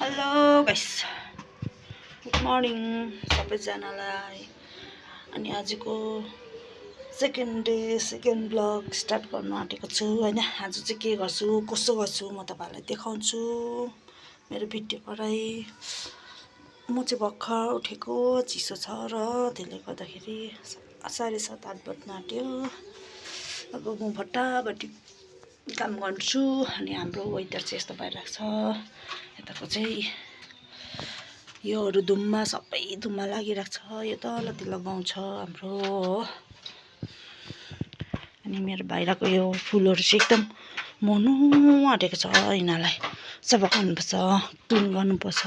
Hello guys, good morning सबैजनालाई। अनि आजको सेकेन्ड ब्लग स्टार्ट गर्न आँटेको छु हैन। आज चाहिँ के गर्छु कसो गर्छु म तपाईहरुलाई देखाउँछु मेरो भिडियोबाटै। म चाहिँ भर्खर उठेको, चिसो छ र त्यसले गर्दाखेरि 7:30-8 बज्न आँट्यो। अब म फटाफटी काम गर्छु। अनि हाम्रो वेदर चाहिँ यस्तो भइरहेको छ। यताको चाहिँ योहरू धुम्मा सबै धुम्मा लागिरहेको छ। यो तलतिर गाउँ छ हाम्रो हो। अनि मेरो बाहिरको यो फुलहरू चाहिँ एकदम मर्नु आँटेको छ। यिनीहरूलाई सफा गर्नुपर्छ, क्लिन गर्नुपर्छ।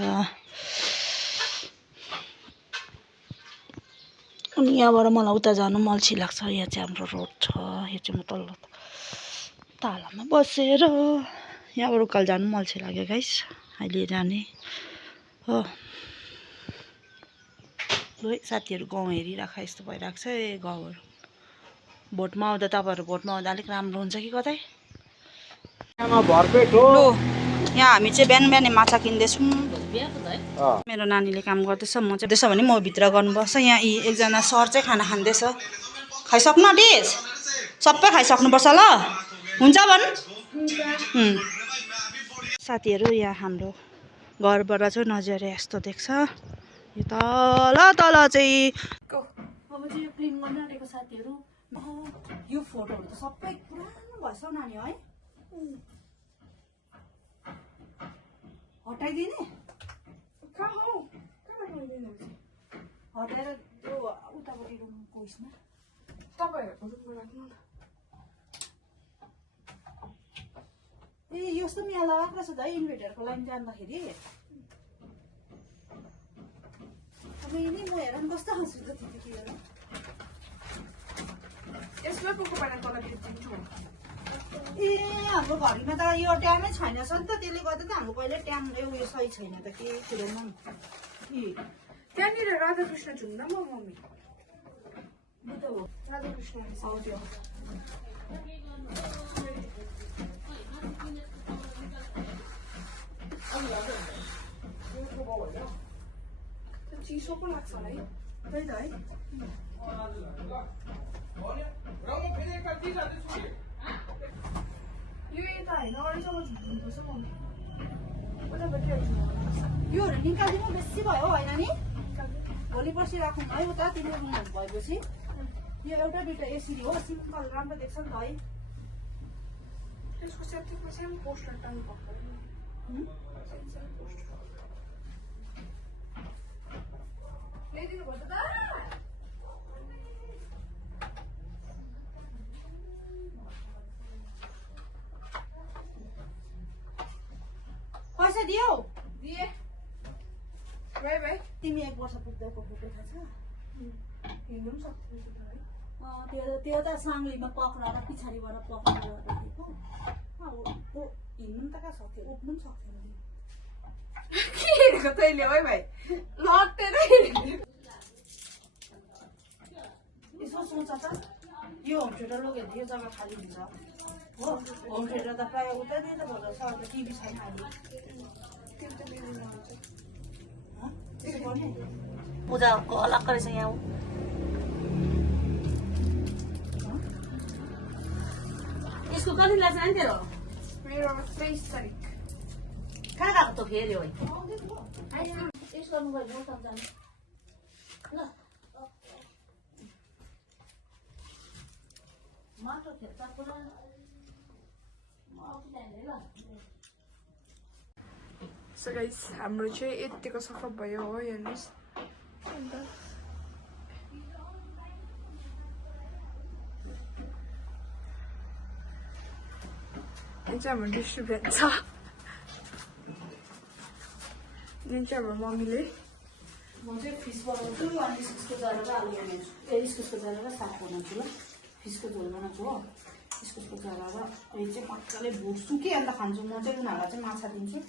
अनि यहाँबाट मलाई उता जानु अल्छी लाग्छ। यहाँ चाहिँ हाम्रो रोड छ। यो चाहिँ म तल्लो तालामा बसेर यहाँबाट उकालो जानु अल्छी लाग्यो गाइस। अहिले जाने हो। ल साथीहरू गाउँ हेरिराख, यस्तो भइरहेको छ गाउँहरू। भोटमा आउँदा तपाईँहरू भोटमा आउँदा अलिक राम्रो हुन्छ कि कतै। लो यहाँ हामी चाहिँ बिहान बिहानै माछा किन्दैछौँ। मेरो नानीले काम गर्दैछ, म चाहिँ त्यसो भने म भित्र गर्नुपर्छ। यहाँ एकजना सर चाहिँ खाना खाँदैछ। खाइसक्नु आँटिस? सबै खाइसक्नुपर्छ ल, हुन्छ भन्। साथीहरू यहाँ हाम्रो घरबाट चाहिँ नजारा यस्तो देख्छ। यो तल चाहिँ अब चाहिँ यो क्लिन गर्न आँटेको साथीहरू। यो फोटोहरू त सबै पुरानो भएछ नानी है। हटाइदिने हटाएर त्यो उतापट्टि रुमको उयसमा तपाईँहरूको रुममा राख्नु न। ए यस्तो पनि यहाँ लगाएको रहेछ त है, इन्भर्टरको लाइन जाँदाखेरि। अब यिनी म हेर नि कस्तो हाँस्छु त त्यतिखेर। यसलाई पोको पारेर तल खिचिदिन्छु। ए हाम्रो घरमा त यो ट्यामै छैन छ नि त, त्यसले गर्दा त हाम्रो कहिले ट्याम उयो सही छैन त के कुरोमा। त्यहाँनिर राधाकृष्ण झुन्ड म मम्मी बुद्ध हो राधाकृष्ण आउँथ्यो। चिसो पो लाग्छ है, त्यही त है। यो यता होइन अरूसँग झुन्नुपर्छ मम्मी। योहरू निकालिदिनु बेसी भयो होइन नि। भोलि पर्सि राखौँ है उता तिम्रो रुमहरू भएपछि। यो एउटा दुइटा यसरी हो, सिम्पल राम्रो देख्छ नि त है। त्यसको सेटिङमा सानो पोस्टर टाइम भएको ल्याइदिनु पर्छ त। पैसा दियौ? दिए बाई बाई। तिमी 1 वर्ष पुग्दाको फोटो थाहा छ? हिँड्नु पनि सक्छौ त है। त्यो त साङ्लीमा पक्राएर पछाडिबाट पक्राएर देखेको। हिँड्नु पनि त कहाँ सक्थ्यो, उठ्नु पनि सक्थेन। के हेरेको तैँले है भाइ, लटेर हेरेको। यसो सोच त, यो होम थिएटर लगेर यो जग्गा खाली हुन्छ हो। होम थिएटर त प्रायः उतैतिर त भन्छ, टिभी छैन अहिले। पूजाको अलग रहेछ यहाँ। यसको कति लाग्छ नि तेरो? मेरो 23 तारिक। कहाँ गएको त फेरि हो? यस गर्नु गयो म त जानु ल। माटो खेल्छ पुरा ल। सो गाइस हाम्रो चाहिँ यतिको सफा भयो हो हेर्नुहोस्। अन्त यो चाहिँ हाम्रो डिस्ट्रिब्युट छ। यो चाहिँ हाम्रो मम्मीले। म चाहिँ फिस बनाउँछु अनि इस्कुसको जरा र आलु बनाउँछु। इस्कुसको जरा र साग बनाउँछु ल। फिसको झोल बनाउँछु हो। इस्कुसको जरा र यो चाहिँ मजाले भुट्छु कि अन्त खान्छु। म चाहिँ उनीहरूलाई चाहिँ माछा दिन्छु।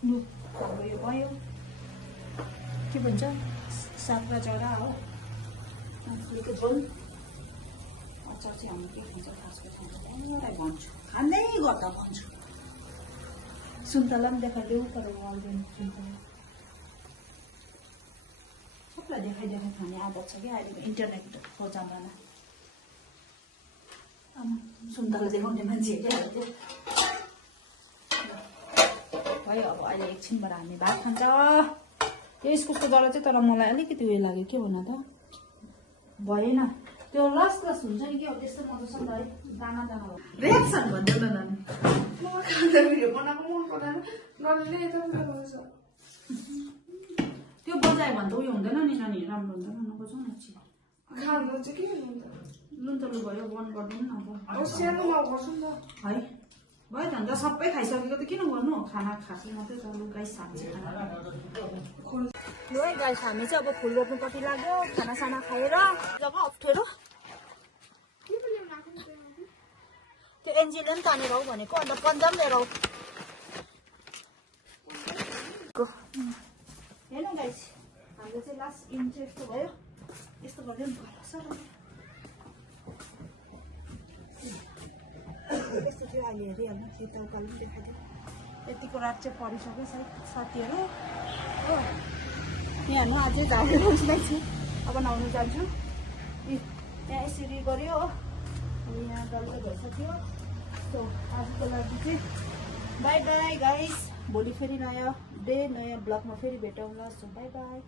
हाम्रो यो भयो के भन्छ साग र जरा हो। आलुको झोल। अचार चाहिँ हामी के खान्छ खासको खान्छ भन्छु, खाँदै गर्दा भन्छु। सुन्तला पनि देखाइदेऊ तर आउँदैन सुन्तला सबलाई देखाइ खाने आदत छ क्या अहिलेको इन्टरनेटको जमाना सुन्तला देखाउने मान्छे हेरिहाल्थ्यो भयो अब अहिले एकछिनबाट हामी भात खान्छ यो इस्कुसको जरा चाहिँ तर मलाई अलिकति उयो लाग्यो के भन त भएन त्यो लस हुन्छ नि के हो त्यस्तो मजासँग है दाना दाना हो रियाक्सन भन्दै न नानी भिडियो बनाएको मन परेन नले त्यो बजायो भने त उयो हुँदैन नि नानी राम्रो हुँदैन नबजाउँ न खानु चाहिँ के हुन्छ लुन त लु भयो बन्द गरिदिनु न अब सानोमा गर्छु नि त है भयो त अन्त सबै खाइसकेको त किन गर्नु खाना खाएको मात्रै त लु गाइस हामी लु है गाइस हामी चाहिँ अब फुल रोप्नुपट्टि लाग्यो खानासाना खाएर जब अप्ठ्यारो त्यो एन्जिनले पनि तानेर आऊ भनेको अन्त पन्जा पनि लिएर आऊ हेर्नु गाइस हाम्रो चाहिँ लास्ट इन चाहिँ यस्तो भयो यस्तो गर्दै नि यस्तो थियो अहिले हेरिहाल्नु शीतल कल पनि देखाइदियो यतिको रात चाहिँ परिसक्यो साथीहरू हो यहाँ अझै झारेर बस्दैछु अब नुहाउनु जान्छु यहाँ यसरी गऱ्यो हो अब यहाँ डल्लो भइसक्यो सो आजको लागि चाहिँ बाई बाई गाइस भोलि फेरि नयाँ डे नयाँ ब्लगमा फेरि भेटौँला सो बाई बाई